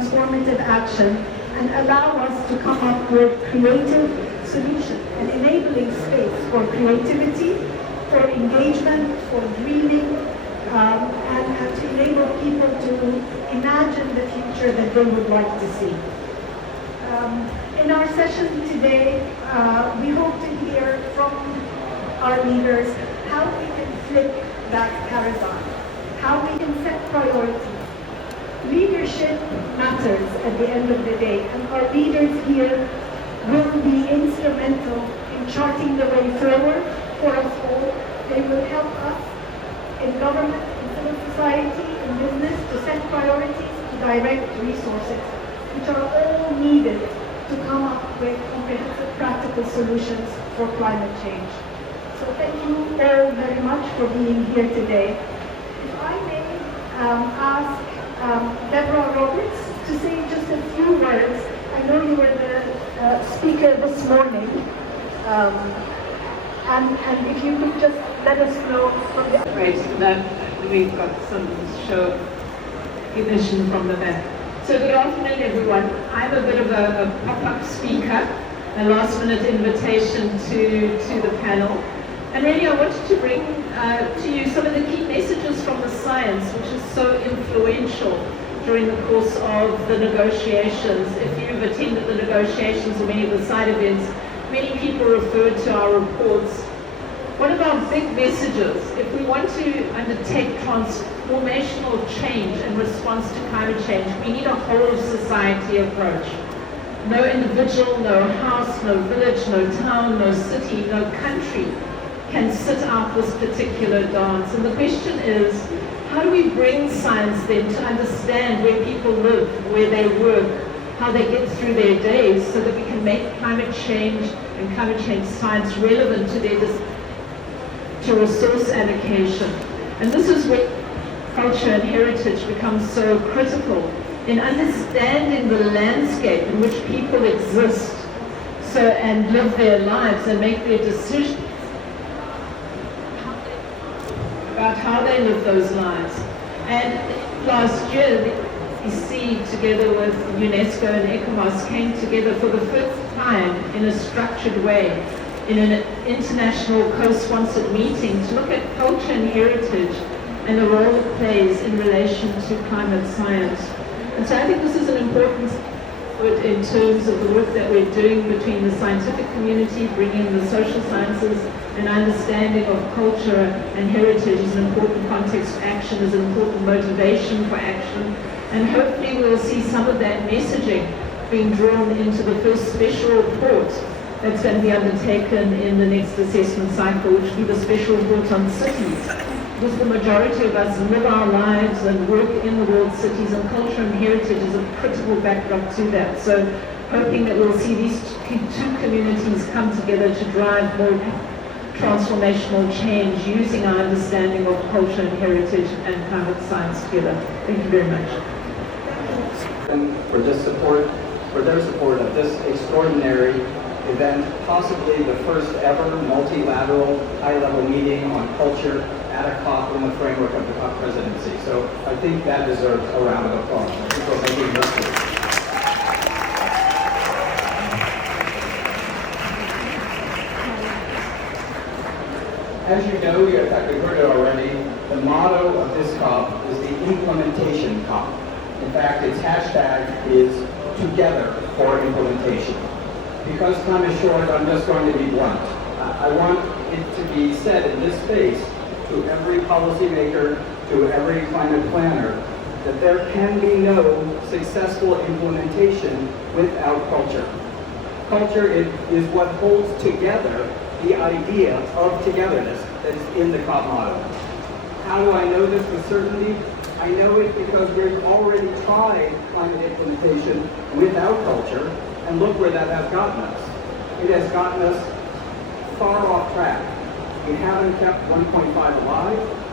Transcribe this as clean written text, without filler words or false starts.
transformative action and allow us to come up with creative solutions and enabling space for creativity, for engagement, for dreaming, and to enable people to imagine the future that they would like to see. In our session today, we hope to hear from our leaders how we can flip that paradigm, how we can set priorities. Leadership matters at the end of the day, and our leaders here will be instrumental in charting the way forward for us all. They will help us in government, in civil society, in business to set priorities, to direct resources, which are all needed to come up with comprehensive practical solutions for climate change. So thank you all very much for being here today. If I may ask Debra Roberts to say just a few words. I know you were the speaker this morning, and if you could just let us know from the... Great, that we've got some show ignition from the back. So good afternoon, everyone. I'm a bit of a pop-up speaker, a last-minute invitation to the panel. And really I wanted to bring to you some of the key messages from the science, which is so influential during the course of the negotiations. If you've attended the negotiations or many of the side events, many people referred to our reports. One of our big messages, if we want to undertake transformational change in response to climate change, we need a whole of society approach. No individual, no house, no village, no town, no city, no country can sit out this particular dance. And the question is, how do we bring science then to understand where people live, where they work, how they get through their days, so that we can make climate change and climate change science relevant to their resource allocation. And this is where culture and heritage becomes so critical in understanding the landscape in which people exist, and live their lives and make their decisions about how they live those lives. And last year, the IPCC, together with UNESCO and ECOMOS, came together for the first time in a structured way in an international co-sponsored meeting to look at culture and heritage and the role it plays in relation to climate science. And so I think this is an important effort in terms of the work that we're doing between the scientific community, bringing the social sciences, and understanding of culture and heritage is an important context for action, is an important motivation for action. And hopefully we'll see some of that messaging being drawn into the first special report that's going to be undertaken in the next assessment cycle, which will be the special report on cities. Because the majority of us live our lives and work in the world cities, and culture and heritage is a critical backdrop to that. So hoping that we'll see these two communities come together to drive more transformational change using our understanding of culture and heritage and climate science together. Thank you very much. For this support, for their support of this extraordinary event, possibly the first ever multilateral high-level meeting on culture at a COP in the framework of the COP presidency. So I think that deserves a round of applause. I think we're making history. As you know, in fact we've heard it already, the motto of this COP is the implementation COP. In fact, its hashtag is Together for Implementation. Because time is short, I'm just going to be blunt. I want it to be said in this space to every policymaker, to every climate planner, that there can be no successful implementation without culture. Culture is what holds together the idea of togetherness that is in the COP motto. How do I know this with certainty? I know it because we've already tried climate implementation without culture, and look where that has gotten us. It has gotten us far off track. We haven't kept 1.5 alive.